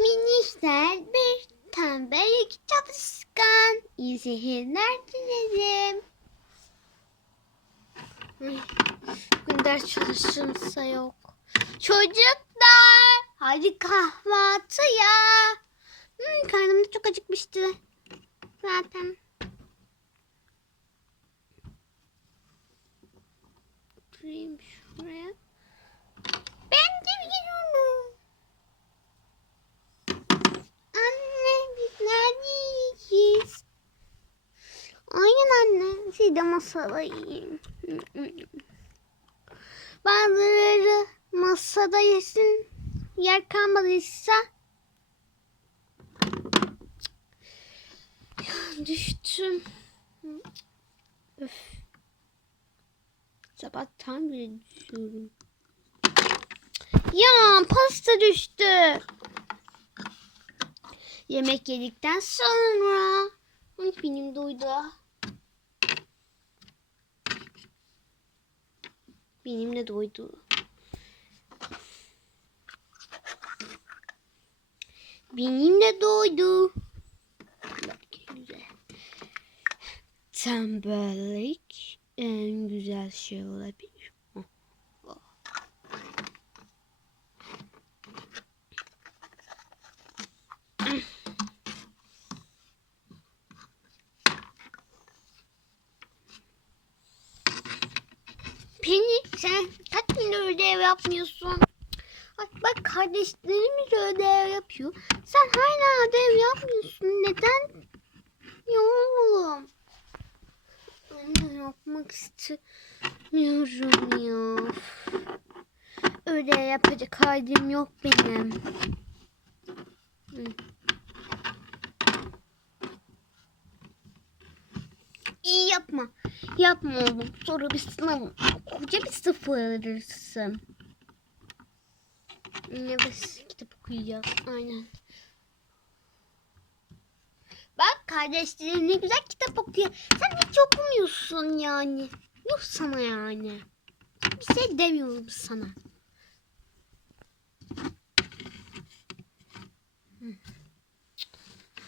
Minişler bir tembel iki çalışkan. İyi seyirler dilerim. Bugün ders çalışılsa yok. Çocuklar hadi kahvaltıya. Hmm, karnım da çok acıkmıştı. Zaten. Durayım şuraya. Ben de biliyorum. Anne biz neredeyiz? Aynen Şeyde masada. Bazıları masada yesin. Yer kalmadıysa düştüm. Öf. Sabahtan beri düşüyorum. Ya pasta düştü. Yemek yedikten sonra. Benim doydu. Benim de doydu. Benim de doydu. Güzel. Tembellik en güzel şey olabilir. Sen kaç gündür ödev yapmıyorsun? Ay, bak kardeşlerimiz ödev yapıyor. Sen hala ödev yapmıyorsun. Neden? Ya oğlum. Anne yapmak istemiyorum ya. Ödev yapacak halim yok benim. Hı. İyi yapma. Yapma oğlum. Sonra bir sınav koca bir sıfır alırsın. Ne biz kitap okuyacağız. Aynen. Bak kardeşlerim ne güzel kitap okuyor. Sen hiç okumuyorsun yani. Yok sana yani. Bir şey demiyorum sana.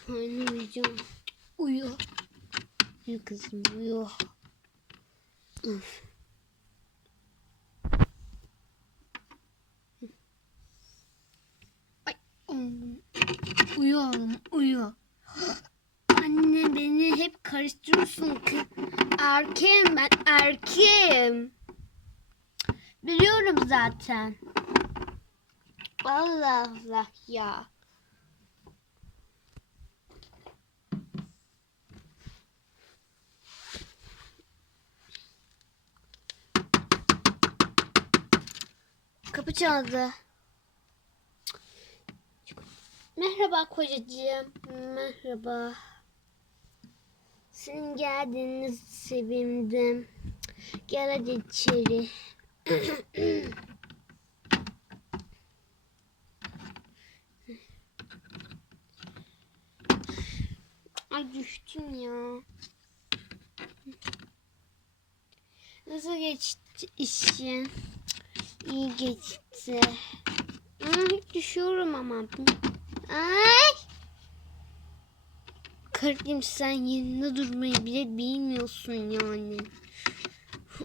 Uyuyacağım. Uyu. Uyu kızım uyu. Üf. Ay, oğlum. Uyu. Anne beni hep karıştırıyorsun. Erkeğim ben erkeğim. Biliyorum zaten. Allah Allah ya. Kapı çaldı. Merhaba kocacığım. Merhaba. Senin geldiğini sevindim. Gel hadi içeri. Ay düştüm ya. Nasıl geçti işin? İyi geçti. Ay, düşüyorum ama. Ay! Kardeşim sen yerinde durmayı bile bilmiyorsun yani.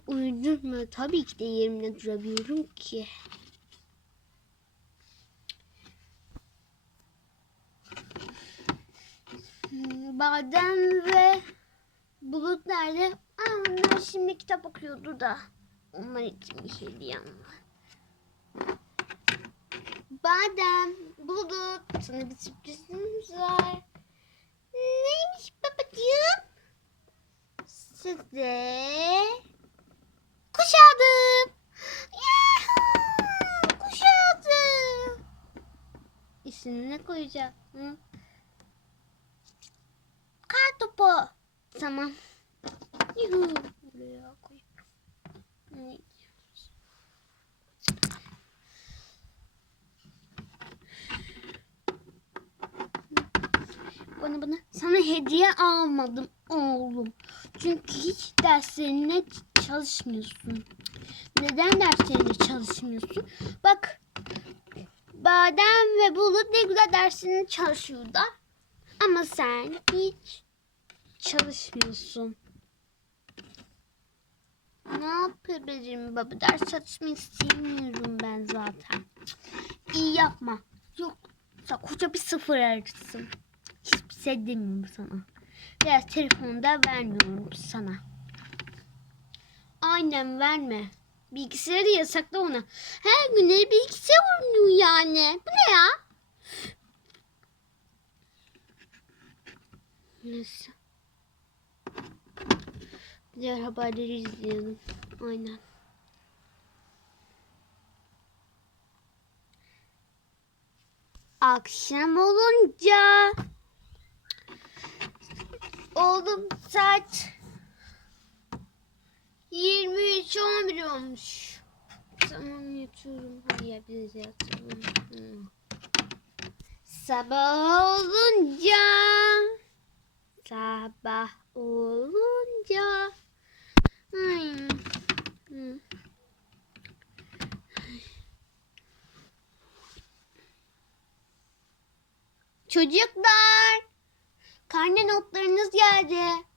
Uydurma. Tabii ki de yerimde durabiliyorum ki. Badem ve Bulut nerede? Aa, onlar şimdi kitap okuyordu da. Onlar için bir hediyem var. Badem, Bulut, sana bir sürprizimiz var. Neymiş babacığım? Size kuş aldım. Kuş aldım. İsmini ne koyacağım? Hı? Kar topu. Tamam. Yuhu. Buraya koy. Bana bana sana hediye almadım oğlum. Çünkü hiç derslerine çalışmıyorsun. Neden derslerine çalışmıyorsun? Bak Badem ve Bulut ne güzel dersini çalışıyorlar. Ama sen hiç çalışmıyorsun. Ne yapabilirim baba? Ders çalışmayı sevmiyorum ben zaten. İyi yapma. Yoksa koca bir sıfır alırsın. Hiçbir şey demiyorum sana. Biraz telefonu da vermiyorum sana. Aynen verme. Bilgisayarı yasakla ona. Her gün el bilgisayar oynuyor yani. Bu ne ya? Neyse. Diğer haberleri izleyelim. Aynen. Akşam olunca Oğlum saat 23 11 olmuş. Tamam yatıyorum. Ya biz yatalım. Sabah olunca Sabah olunca. Çocuklar karne notlarınız geldi.